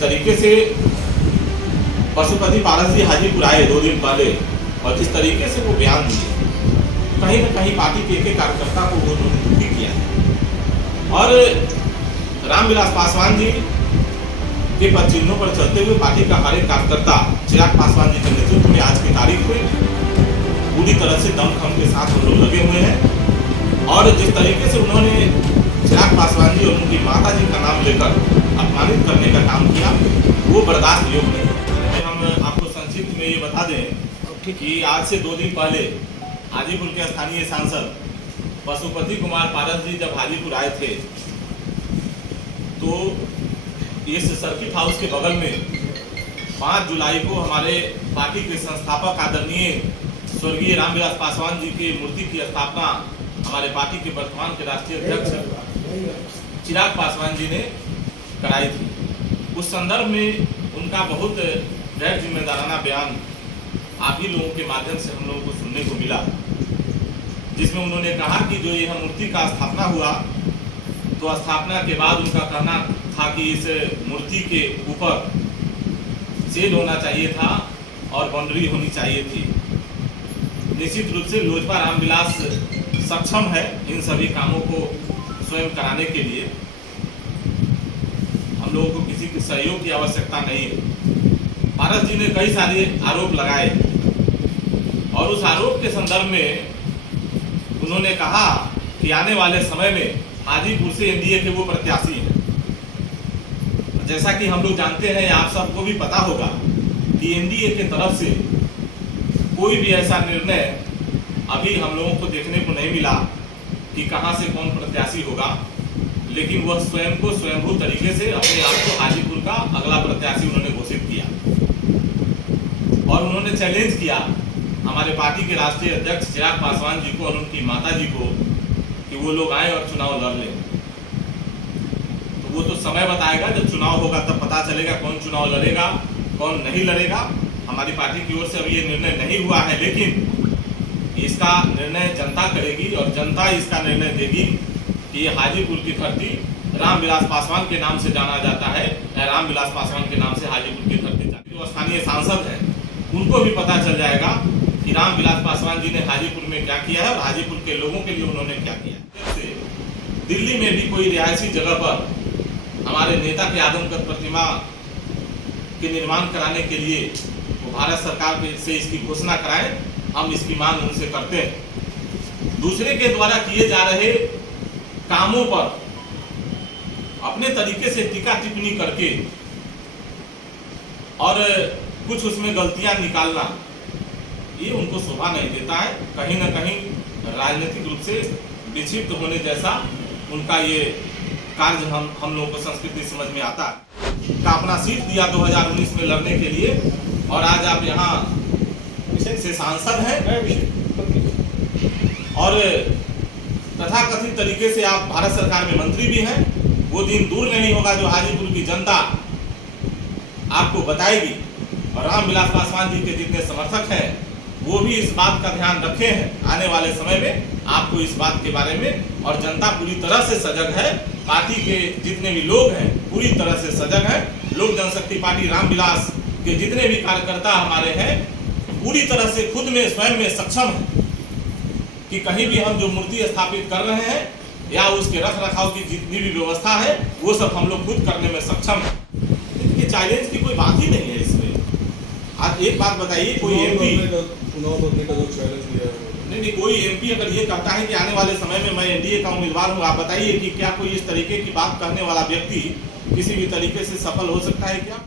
तरीके से पशुपति पारस जी हाजीपुर आए 2 दिन पहले और जिस तरीके से वो बयान दिए, कहीं न कहीं पार्टी के एक कार्यकर्ता को वो दुखी किया है। और रामविलास पासवान जी के पद चिन्हों पर चलते हुए पार्टी का हर एक कार्यकर्ता चिराग पासवान जी के नेतृत्व में आज की तारीख में पूरी तरह से दमखम के साथ हम लोग लगे हुए हैं। और जिस तरीके से उन्होंने चिराग पासवान जी और उनकी माता जी का नाम लेकर अपमानित करने का काम किया, वो बर्दाश्त योग्य नहीं। हम आपको संक्षिप्त में ये बता दें कि आज से 2 दिन पहले हाजीपुर के स्थानीय सांसद पशुपति कुमार पारस जी जब हाजीपुर आए थे तो इस सर्किट हाउस के बगल में 5 जुलाई को हमारे पार्टी के संस्थापक आदरणीय स्वर्गीय रामविलास पासवान जी की मूर्ति की स्थापना हमारे पार्टी के वर्तमान के राष्ट्रीय अध्यक्ष चिराग पासवान जी ने कराई थी। उस संदर्भ में उनका बहुत गैर जिम्मेदाराना बयान आप ही लोगों के माध्यम से हम लोगों को सुनने को मिला, जिसमें उन्होंने कहा कि जो यह मूर्ति का स्थापना हुआ तो स्थापना के बाद उनका कहना था कि इस मूर्ति के ऊपर शेड होना चाहिए था और बाउंड्री होनी चाहिए थी। निश्चित रूप से लोजपा रामविलास सक्षम है इन सभी कामों को स्वयं कराने के लिए। हम लोगों को किसी के सहयोग की आवश्यकता नहीं है। पारस जी ने कई सारे आरोप लगाए और उस आरोप के संदर्भ में उन्होंने कहा कि आने वाले समय में हाजीपुर से एनडीए के वो प्रत्याशी हैं। जैसा कि हम लोग जानते हैं, आप सबको भी पता होगा कि एनडीए के तरफ से कोई भी ऐसा निर्णय अभी हम लोगों को देखने को नहीं मिला कि कहां से कौन प्रत्याशी होगा, लेकिन वह स्वयं को स्वयंभू तरीके से अपने आप को हाजीपुर का अगला प्रत्याशी उन्होंने घोषित किया और उन्होंने चैलेंज किया हमारे पार्टी के राष्ट्रीय अध्यक्ष चिराग पासवान जी को और उनकी माता जी को कि वो लोग आए और चुनाव लड़ लें। तो वो तो समय बताएगा, जब चुनाव होगा तब पता चलेगा कौन चुनाव लड़ेगा कौन नहीं लड़ेगा। हमारी पार्टी की ओर से अभी ये निर्णय नहीं हुआ है, लेकिन इसका निर्णय जनता करेगी और जनता इसका निर्णय देगी कि ये हाजीपुर की धरती रामविलास पासवान के नाम से जाना जाता है, रामविलास पासवान के नाम से हाजीपुर की धरती जाती है। जो स्थानीय सांसद हैं उनको भी पता चल जाएगा कि रामविलास पासवान जी ने हाजीपुर में क्या किया है और हाजीपुर के लोगों के लिए उन्होंने क्या किया। दिल्ली में भी कोई रिहायशी जगह पर हमारे नेता के आदमकद प्रतिमा के निर्माण कराने के लिए वो भारत सरकार से इसकी घोषणा कराएं, हम इसकी मांग उनसे करते हैं। दूसरे के द्वारा किए जा रहे कामों पर अपने तरीके से टीका टिप्पणी करके और कुछ उसमें गलतियां निकालना, ये उनको शोभा नहीं देता है। कहीं ना कहीं राजनीतिक रूप से विक्षिप्त होने जैसा उनका ये कार्य हम लोगों को संस्कृति समझ में आता है। का अपना सीट दिया 2019 में लड़ने के लिए और आज आप यहाँ से सांसद हैं और तथाकथित तरीके से आप भारत सरकार में मंत्री भी हैं। वो दिन दूर नहीं होगा जो हाजीपुर की जनता आपको बताएगी और रामविलास पासवान जी के जितने समर्थक हैं वो भी इस बात का ध्यान रखे हैं। आने वाले समय में आपको इस बात के बारे में, और जनता पूरी तरह से सजग है, पार्टी के जितने भी लोग हैं पूरी तरह से सजग हैं। लोक जनशक्ति पार्टी रामविलास के जितने भी कार्यकर्ता हमारे हैं पूरी तरह से खुद में स्वयं में सक्षम है कि कहीं भी हम जो मूर्ति स्थापित कर रहे हैं या उसके रख रखाव की जितनी भी व्यवस्था है वो सब हम लोग खुद करने में सक्षम है। ये चैलेंज की कोई बात ही नहीं है इसमें। आज एक बात बताइए, कोई एमपी चुनाव लड़ने का जो चैलेंज लिया है, नहीं, कोई एमपी अगर ये कहता है कि आने वाले समय में मैं एनडीए का उम्मीदवार हूँ, आप बताइए कि क्या कोई इस तरीके की बात कहने वाला व्यक्ति किसी भी तरीके से सफल हो सकता है क्या?